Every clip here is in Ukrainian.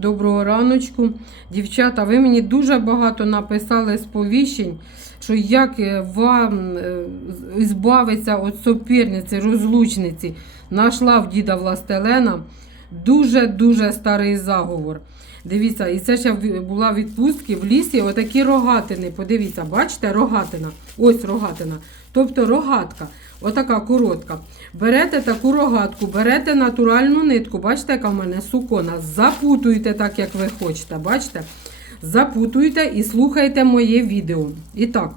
Доброго раночку. Дівчата, ви мені дуже багато написали сповіщень, що як е, вам е, збавитися від соперниці, розлучниці. Нашла в діда Властелена дуже-дуже старий заговор. Дивіться, і це ще була відпустки в лісі, отакі рогатини. Подивіться, бачите, рогатина. Ось рогатина. Тобто рогатка, отака коротка. Берете таку рогатку, берете натуральну нитку, бачите, яка в мене сукона, запутуйте так, як ви хочете. Бачите? Запутуйте і слухайте моє відео. І так,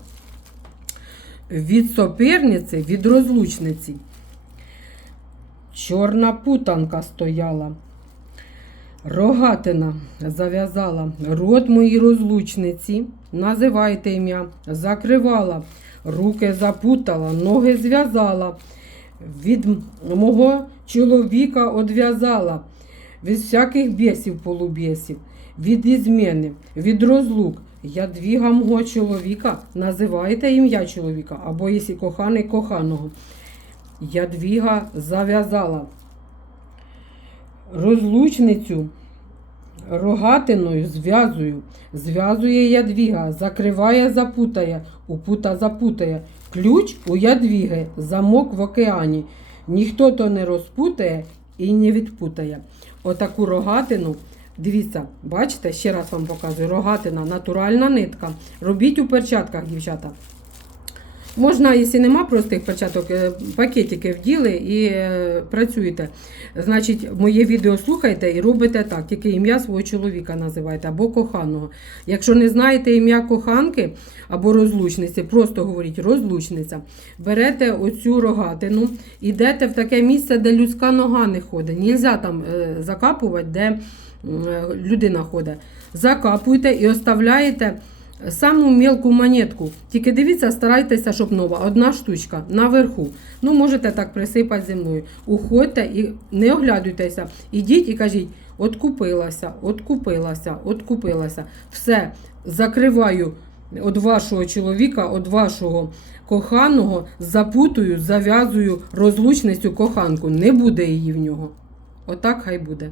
від соперниці, від розлучниці. Чорна путанка стояла. Рогатина зав'язала рот моїй розлучниці, називайте ім'я, закривала, руки запутала, ноги зв'язала, від мого чоловіка одв'язала, від всяких бісів полубєсів, від ізміни, від розлук. Я двіга мого чоловіка, називайте ім'я чоловіка, або якщо коханий коханого. Ядвіга зав'язала розлучницю рогатиною зв'язую. Зв'язує ядвіга, закриває, запутає, упута запутає. Ключ у ядвіги, замок в океані. Ніхто то не розпутає і не відпутає. Отаку рогатину. Дивіться, бачите, ще раз вам показую. Рогатина, натуральна нитка. Робіть у перчатках, дівчата. Можна, якщо нема простих перчаток, е, пакетики вділи і е, працюєте. Значить, моє відео слухайте і робите так, тільки ім'я свого чоловіка називайте або коханого. Якщо не знаєте ім'я коханки або розлучниці, просто говоріть розлучниця. Берете оцю рогатину, ідете в таке місце, де людська нога не ходить. Нельзя там е, закапувати, де людина ходить. Закапуйте і оставляєте. Саму мелку монетку. Тільки дивіться, старайтеся, щоб нова. Одна штучка наверху. Ну, можете так присипати землею. Уходьте і не оглядуйтеся. Ідіть і кажіть: от купилася, от купилася, от купилася. Все, закриваю від вашого чоловіка, від вашого коханого, запутую, зав'язую розлучницю коханку. Не буде її в нього. Отак хай буде.